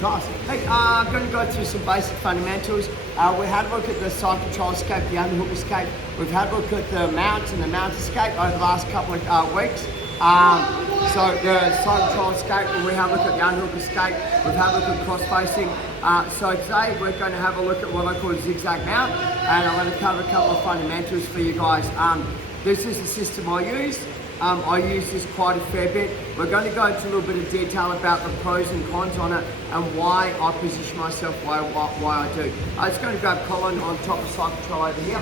Nice. Hey, I'm going to go through some basic fundamentals. We had a look at the side control escape, the underhook escape. We've had a look at the mount and the mount escape over the last couple of weeks. So the side control escape, we have a look at the underhook escape. We've had a look at cross-facing. So today we're going to have a look at what I call a zigzag mount, and I'm going to cover a couple of fundamentals for you guys. This is the system I use. I use this quite a fair bit. We're going to go into a little bit of detail about the pros and cons on it and why I position myself why I do. I'm just going to grab Colin on top of side control over here,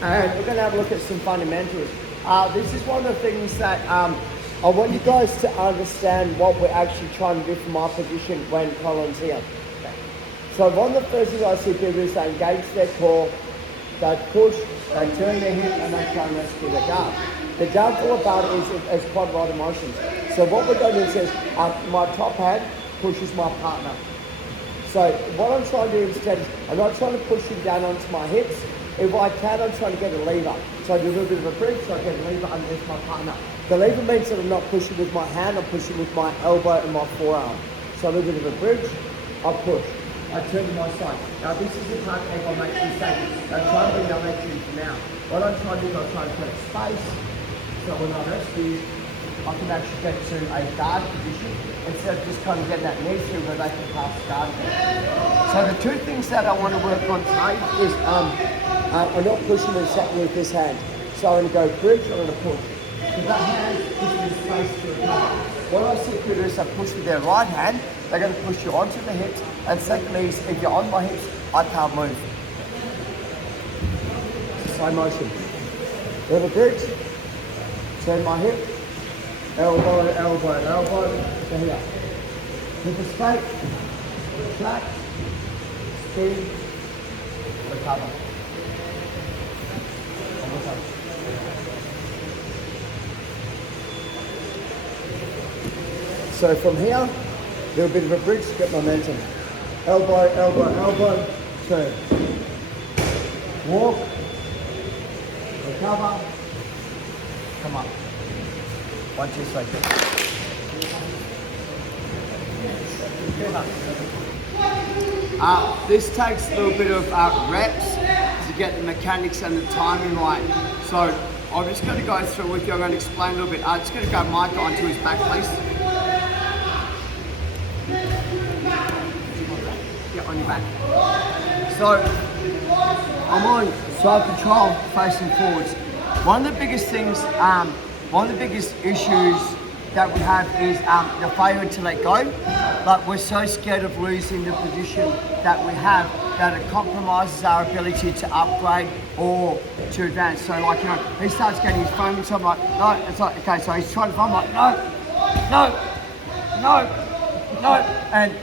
and we're going to have a look at some fundamentals. This is one of the things that I want you guys to understand what we're actually trying to do from my position when Colin's here. So one of the first things I see people is they engage their core, they push, they turn their hip, and they try and rescue the guard. The downfall about it is quite a lot of motions. So what we're going to do is my top hand pushes my partner. So what I'm trying to do instead is I'm not trying to push him down onto my hips. If I can, I'm trying to get a lever. So I do a little bit of a bridge, so I get a lever underneath my partner. The lever means that I'm not pushing with my hand, I'm pushing with my elbow and my forearm. So a little bit of a bridge, I push. I turn to my side. Now this is the part if I make mistakes. I'm trying to be direction for now. What I'm trying to do is I'm trying to create space. So when I rescue, I can actually get to a guard position instead of just kind of getting that knee through where they can pass the guard. So the two things that I want to work on today is I'm not pushing and setting with this hand. So I'm going to go bridge, I'm going to push. So that hand gives me space to recover. What I see people do is I push with their right hand, they're going to push you onto the hips, and secondly is if you're on my hips, I can't move. Slow motion. Little bridge. Turn my hip, elbow, elbow, elbow, to here. Hip escape, track, spin, recover. So from here, a little bit of a bridge to get momentum. Elbow, elbow, elbow, turn. Walk, recover, come up. 1, 2, 3. This takes a little bit of reps to get the mechanics and the timing right. So I'm just going to go through with you. I'm going to explain a little bit. I'm just going to go Mike onto his back, please. Yeah, on your back. So I'm on side control, facing forwards. One of the biggest things, one of the biggest issues that we have is the failure to let go. Like we're so scared of losing the position that we have that it compromises our ability to upgrade or to advance. So like, you know, he starts getting his phone and so I'm like, no, it's like, okay, so he's trying to phone, I'm like, no. And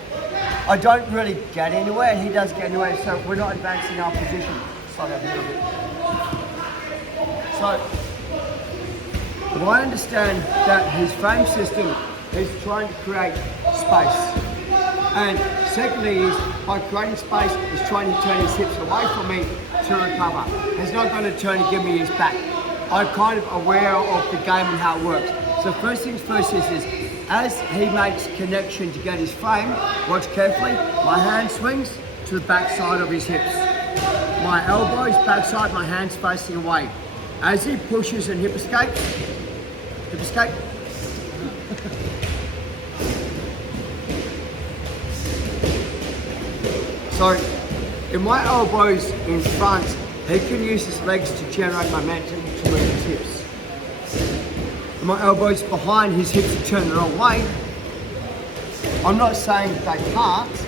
I don't really get anywhere and he does get anywhere, so we're not advancing our position. Slow down a little bit. So, I understand that his frame system is trying to create space. And secondly is, by creating space, he's trying to turn his hips away from me to recover. He's not going to turn and give me his back. I'm kind of aware of the game and how it works. So first things first is as he makes connection to get his frame, watch carefully, my hand swings to the back side of his hips. My elbow is backside, my hand's facing away. As he pushes and hip escape. So, if my elbow's in front, he can use his legs to generate momentum to move his hips. If my elbow's behind, his hips are turned the wrong way. I'm not saying they can't,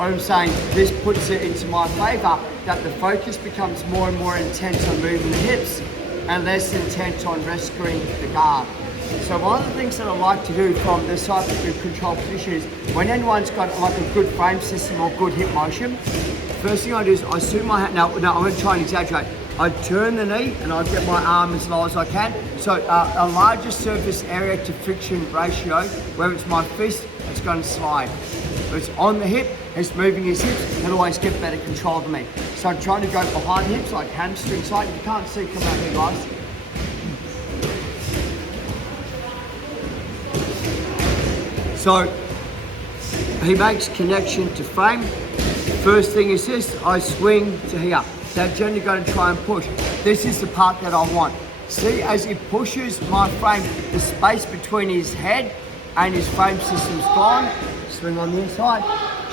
I'm saying this puts it into my favour that the focus becomes more and more intense on moving the hips and less intent on rescuing the guard. So one of the things that I like to do from this type of control position is when anyone's got like a good frame system or good hip motion, first thing I do is I swing my hand, now I'm going to try and exaggerate. I turn the knee and I get my arm as low as I can. So a larger surface area to friction ratio, where it's my fist, it's going to slide. If it's on the hip, it's moving his hips, he'll always get better control than me. So I'm trying to go behind the hips, like hamstring side. You can't see, come out here guys. So he makes connection to frame. First thing is this, I swing to here. They're generally going to try and push. This is the part that I want. See, as he pushes my frame, the space between his head and his frame system's gone. Swing on the inside,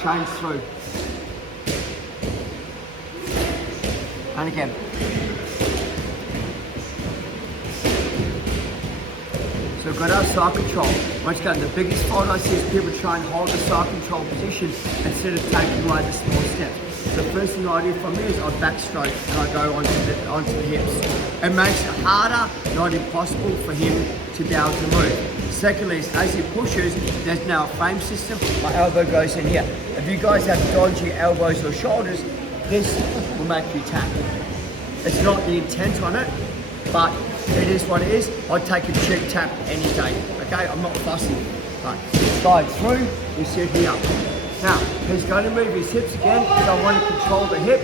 change through. And again. So we've got our side control. Once again, the biggest fault I see is people try and hold the side control position instead of taking away the small steps. The first thing I do from there is I backstroke and I go onto the hips. It makes it harder, not impossible, for him to be able to move. Secondly, is as he pushes, there's now a frame system. My elbow goes in here. If you guys have dodgy elbows or shoulders, this will make you tap. It's not the intent on it, but it is what it is. I'd take a cheek tap any day, okay? I'm not fussy. Right, slide through, we sit here. Now, he's going to move his hips again, so I want to control the hip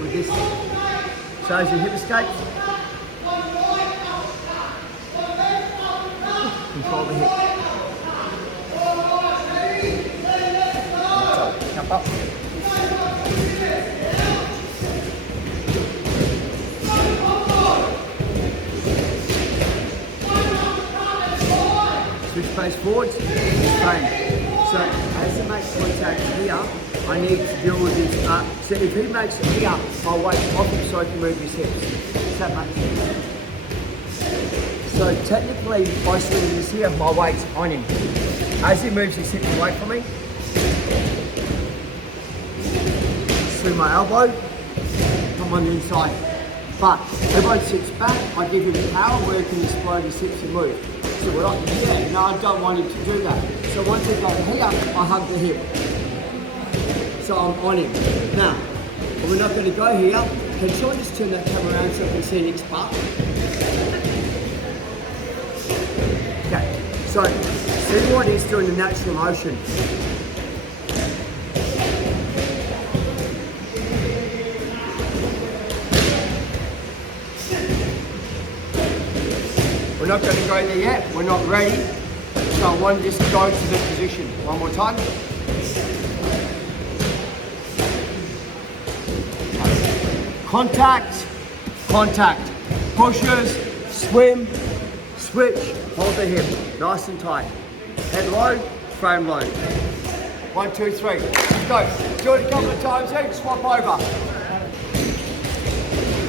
with this. So as your hip escapes, control the hip. So, jump up. Switch face forwards, frame. So as he makes contact here, I need to deal with his, so if he makes it here, I'll wait off him so I can move his hips. Does that make sense? So technically, by swinging this here, my weight's on him. As he moves his hips away from me, swing my elbow, come on the inside. But everyone sits back, I give him power where he can explode his hips and move. So we're like, yeah, no, I don't want him to do that. So once I go here, I hug the hip. So I'm on him. Now, we're not going to go here. Can Sean just turn that camera around so I can see Nick's part? Okay, so see what he's doing in natural motion. We're not going to go there yet, we're not ready. So I want to just go to the position. One more time. Contact, contact. Pushes, swim, switch, hold the hip. Nice and tight. Head low, frame low. 1, 2, 3. Let's go. Do it a couple of times here, swap over.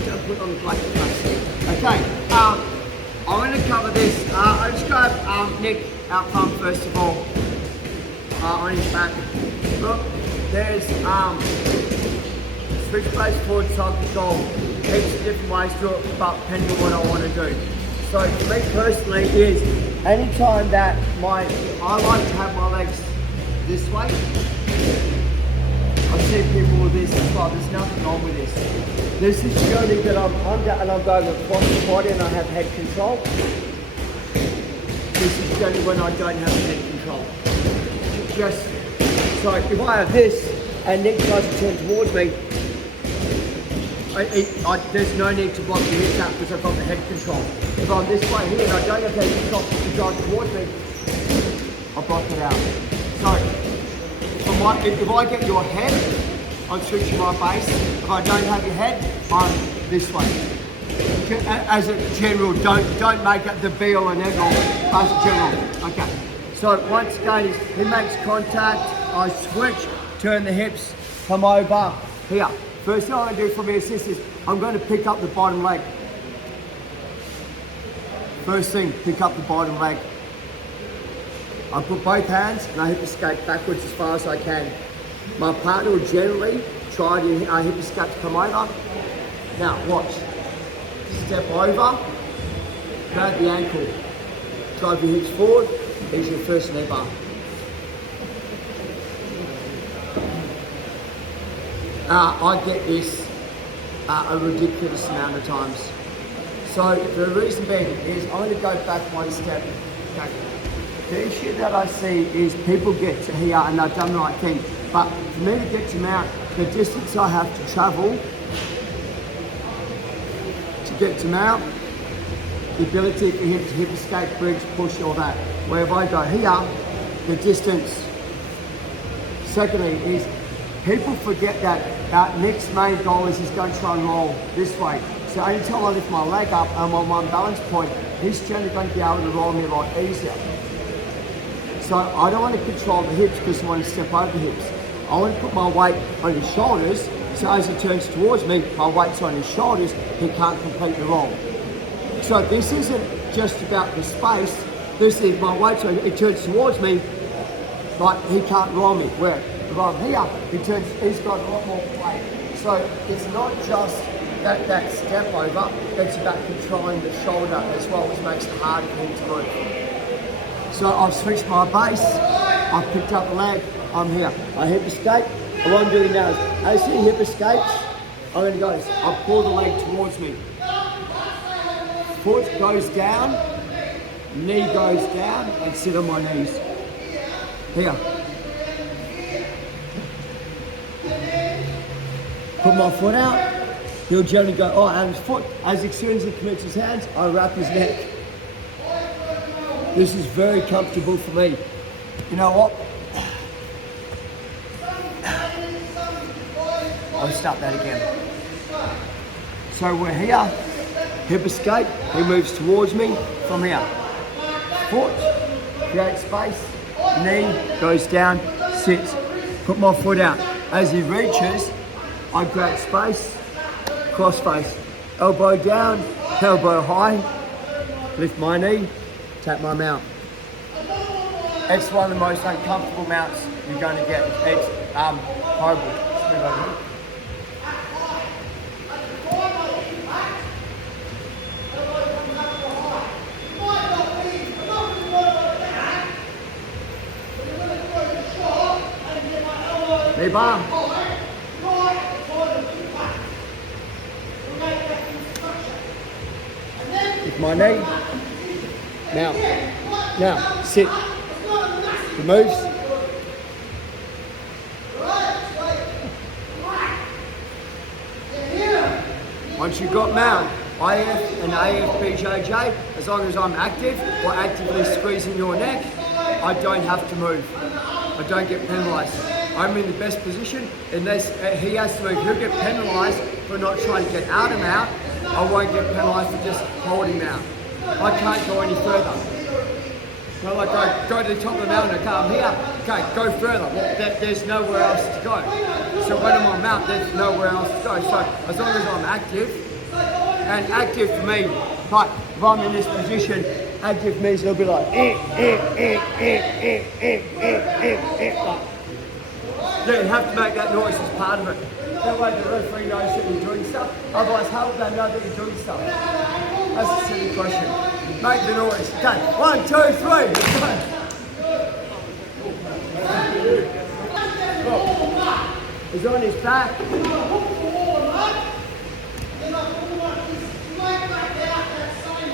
Don't put on the blanket first. Okay. I'm going to cover this. I'll just grab Nick out front first of all, on his back. Look, there's switch face forward, side control. Heaps of different ways to it, but depending on what I want to do. So for me personally is, anytime that I like to have my legs this way. I see people with this as well, there's nothing wrong with this. This is purely that I'm under and I'm going across the body and I have head control. This is only when I don't have head control. Just, so if I have this and Nick tries to turn towards me, there's no need to block the hip tap because I've got the head control. If I'm this way here and I don't have head control to drive towards me, I'll block it out. So, if I get your head, I'm switching my base. If I don't have your head, I'm this way. As a general, don't make it the be all and end all. As a general, okay. So once again, he makes contact, I switch, turn the hips, come over here. First thing I'm going to do for me is I'm going to pick up the bottom leg. First thing, pick up the bottom leg. I put both hands and I hip escape backwards as far as I can. My partner will generally try to hip escape to come over. Now watch. Step over, grab the ankle, drive your hips forward, here's your first knee bar. I get this a ridiculous amount of times. So the reason being is I'm going to go back one step. Okay. The issue that I see is people get to here and they've done the right thing, but for me to get to mount, the distance I have to travel to get to mount, the ability for him to hip escape, bridge, push, all that. Where if I go here, the distance Secondly, is people forget that Nick's main goal is he's going to try and roll this way. So anytime I lift my leg up, I'm on one balance point, he's generally going to be able to roll me a lot easier. So I don't want to control the hips because I want to step over the hips. I want to put my weight on his shoulders, so as he turns towards me, my weight's on his shoulders, he can't complete the roll. So this isn't just about the space, this is my weight, so he turns towards me, like he can't roll me. Where if I'm here, he's got a lot more weight. So it's not just that step over, it's about controlling the shoulder as well, which makes it hard for him to move. So I've switched my base, I've picked up a leg, I'm here. I hip escape, and what I'm doing now is, as he hip escapes, I'm going to go this. I'll pull the leg towards me. Foot goes down, knee goes down, and sit on my knees. Here. Put my foot out, he'll generally go, oh, and his foot. As soon as he commits his hands, I wrap his neck. This is very comfortable for me. You know what? I'll start that again. So we're here, hip escape, he moves towards me from here. Foot, create space, knee goes down, sits. Put my foot out. As he reaches, I create space, cross face. Elbow down, elbow high, lift my knee, tap my mount. It's one of the most uncomfortable mounts you're going to get. It's horrible. Let's move over here. Knee bar. With my knee. Now, sit. He moves. Once you've got mount, IF and AF as long as I'm active or actively squeezing your neck, I don't have to move. I don't get penalised. I'm in the best position unless he has to move. He'll get penalised for not trying to get out of mount. I won't get penalised for just holding mount. I can't go any further. So like go to the top of the mountain, okay, I'm here, okay, go further. There's nowhere else to go. So when I'm on mount, there's nowhere else to go. So as long as I'm active, and active for me, like if I'm in this position, active means it'll be like, yeah, you have to make that noise as part of it. That way the referee knows that you're doing stuff. Otherwise, how would they know that you're doing stuff? That's a silly question. Make the noise. Okay, 1, 2, 3. Look, he's on his back.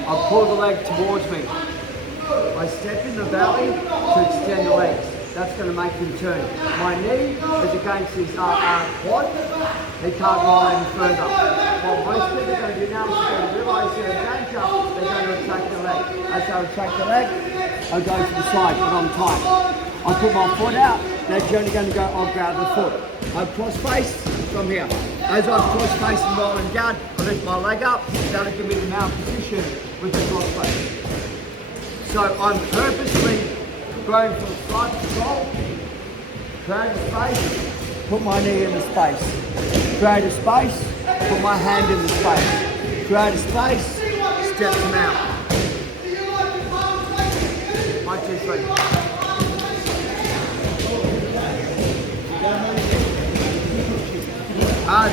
I pull the leg towards me. I step in the valley to extend the legs. That's going to make him turn. My knee is against his quad. He can't roll any further. What most people are going to do now is they're going to realise they're in danger, they're going to retract the leg. As I retract the leg, I go to the side, but I'm tight. I put my foot out, they're generally going to go, I'll grab the foot. I cross face from here. As I cross face and rolling down, I lift my leg up, that'll give me the mount position with the cross face. So I'm purposely going from side to side, create a space, put my knee in the space. Create a space, put my hand in the space. Create a space, step them out. 1, 2, 3.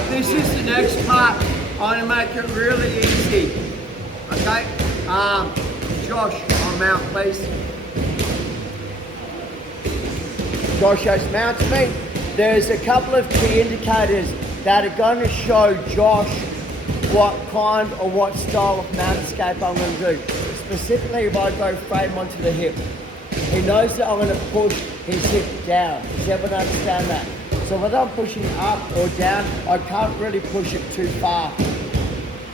This is the next part. I'm going to make it really easy. Okay? Josh, on mount, please. Josh has mount to me. There's a couple of key indicators that are going to show Josh what kind or what style of mount escape I'm going to do. Specifically, if I go frame onto the hip. He knows that I'm going to push his hip down. Does everyone understand that? So whether I'm pushing up or down, I can't really push it too far.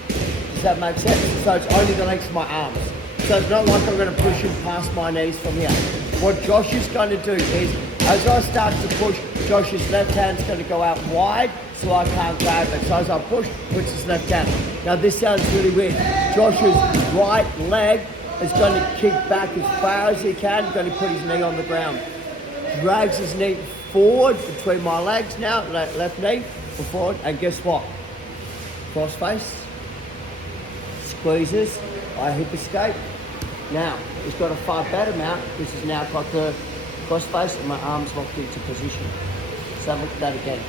Does that make sense? So it's only the length of my arms. So it's not like I'm going to push him past my knees from here. What Josh is going to do is As I start to push, Josh's left hand's going to go out wide, so I can't grab it. So as I push, puts his left hand. Now this sounds really weird. Josh's right leg is going to kick back as far as he can. He's going to put his knee on the ground. Drags his knee forward between my legs now, left knee forward, and guess what? Cross face, squeezes, I hip escape. Now, he's got a far better mount. This is now got the cross face and my arms locked into position. So look at that again.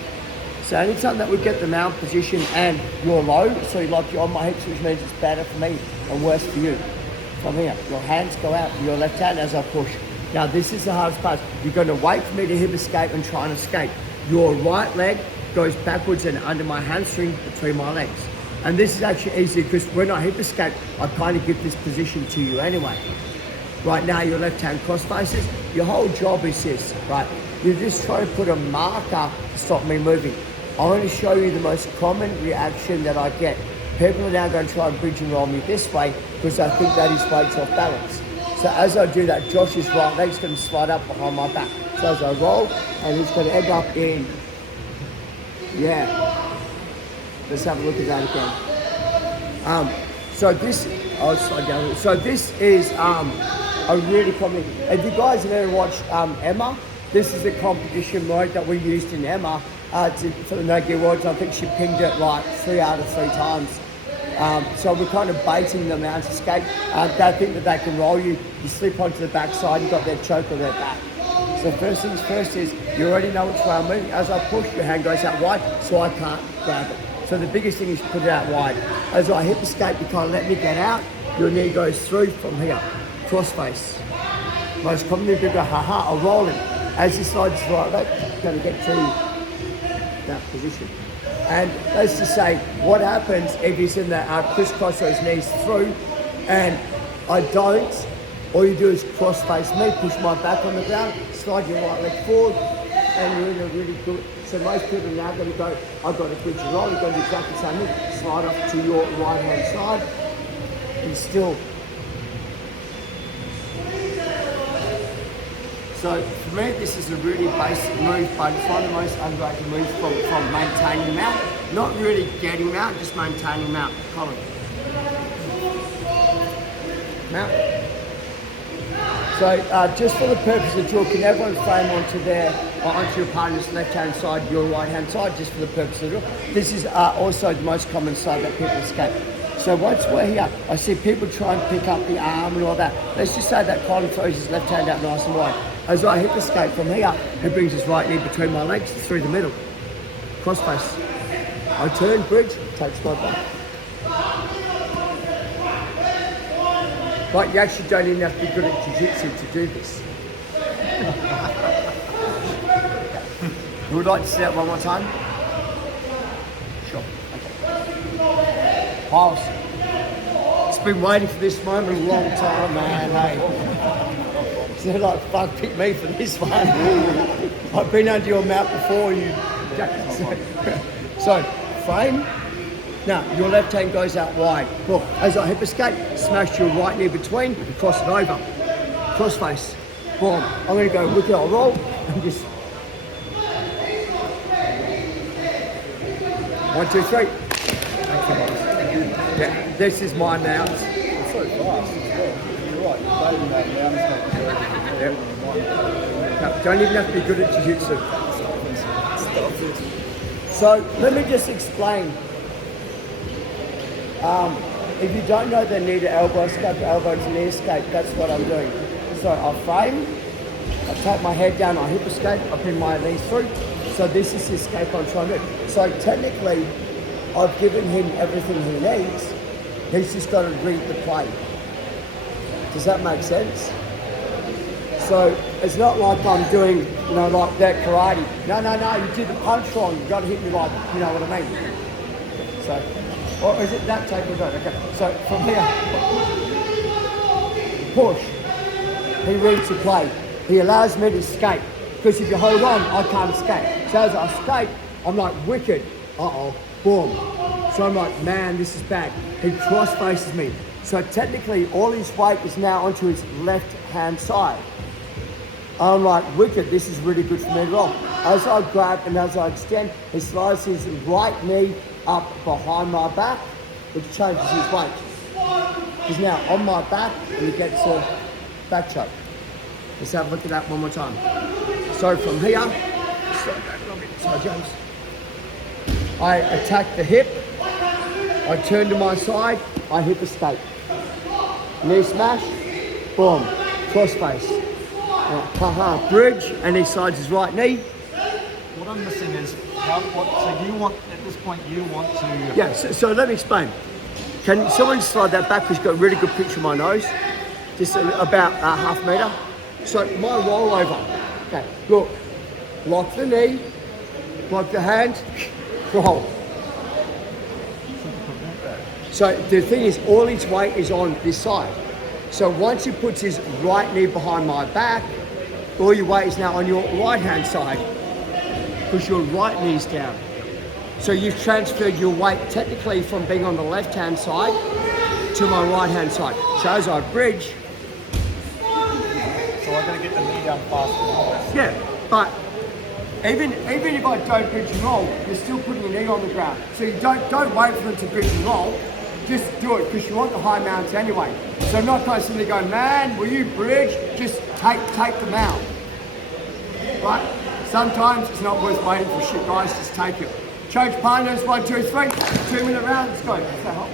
So anytime that we get the mount position and you're low, so you like you're on my hips, which means it's better for me and worse for you. From here, your hands go out, your left hand as I push. Now this is the hardest part. You're going to wait for me to hip escape and try and escape. Your right leg goes backwards and under my hamstring between my legs. And this is actually easy because when I hip escape, I kind of give this position to you anyway. Right now, your left hand cross faces. Your whole job is this, right? You just try to put a marker to stop me moving. I want to show you the most common reaction that I get. People are now going to try and bridge and roll me this way because I think that is weights off balance. So as I do that, Josh's right leg's going to slide up behind my back. So as I roll, and he's going to end up in, yeah. Let's have a look at that again. So this, I'll slide down. So this is a really common. If you guys have ever watched Emma, this is the competition mode that we used in Emma for the No Gear Worlds. I think she pinged it like 3 out of 3 times. So we're kind of baiting them out to escape. They think that they can roll you. You slip onto the backside, you've got their choke or their back. So first things first is, you already know which way I'm moving. As I push, your hand goes out wide, so I can't grab it. So the biggest thing is put it out wide. As I hip escape, you kind of let me get out, your knee goes through from here. Cross face. Most commonly people go, haha, or rolling. As you slide to the right leg, you're going to get to that position. And let's just say, what happens if he's in the crisscross or his knees through, and I don't, all you do is cross face me, push my back on the ground, slide your right leg forward, and you're in a really good. So most people are now going to go, I've got a bridge and roll, you're going to do exactly the same thing, slide off to your right hand side, and still. So for me, this is a really basic move, but it's one of the most underrated moves from maintaining mount. Not really getting mount, just maintaining mount. Colin. Mount. So just for the purpose of drill, can everyone frame onto your partner's left-hand side, your right-hand side, just for the purpose of drill? This is also the most common side that people escape. So once we're here, I see people try and pick up the arm and all that. Let's just say that Colin throws his left hand out nice and wide. As I hip escape from here, he brings his right knee between my legs through the middle. Cross face. I turn, bridge, takes my back. But you actually don't even have to be good at jiu-jitsu to do this. You would like to see that one more time? Sure. Okay. Piles. It's been waiting for this moment a long time, man. Hey. So like, fuck, pick me for this one. I've been under your mount before you. So, frame. Now, your left hand goes out wide. Look, as I hip escape, smash your right knee between and cross it over. Cross face. Boom. I'm going to go with your roll and just. 1, 2, 3. Yeah, this is my mount. It's so fast as well. You're right, you're loading that mount. Yep. No, don't even have to be good at jiu-jitsu. So, let me just explain. If you don't know the knee to elbow escape, elbow to knee escape, that's what I'm doing. So I frame, I take my head down, I hip escape, I bring my knees through. So this is the escape I'm trying to do. So technically, I've given him everything he needs. He's just got to read the play. Does that make sense? So it's not like I'm doing, like that karate. No, you did the punch wrong. You got to hit me like, you know what I mean? So. Or is it that type of zone? Okay, so from here, push. He reads the play. He allows me to escape. Because if you hold on, I can't escape. So as I escape, I'm like, wicked. Uh-oh, boom. So I'm like, man, this is bad. He cross faces me. So technically, all his weight is now onto his left-hand side. I'm like, wicked, this is really good for me to roll. As I grab and as I extend, he slides his right knee up behind my back, which changes his weight. He's now on my back and he gets a back choke. Let's have a look at that one more time. So from here, slide back a little bit, sorry James. I attack the hip, I turn to my side, I hip escape. Knee smash, boom, cross face. Haha, bridge, and he slides his right knee. What I'm missing is, so you want, at this point, you want to... Yeah, so let me explain. Can someone slide that back? Because you've got a really good picture of my nose. Just about a half metre. So my rollover. Okay, look. Lock the knee, lock the hand, roll. So the thing is, all his weight is on this side. So once he puts his right knee behind my back, all your weight is now on your right hand side because your right knee's down. So you've transferred your weight technically from being on the left hand side to my right hand side. So as I bridge. So I'm going to get the knee down faster. Yeah, but even if I don't bridge and roll, you're still putting your knee on the ground. So you don't wait for them to bridge and roll. Just do it because you want the high mounts anyway. So I'm not going to simply go, man, will you bridge? Just take them out. Right? Sometimes it's not worth waiting for shit, guys. Just take it. Change partners, 1, 2, 3. 2-minute round. Let's go. Does that help?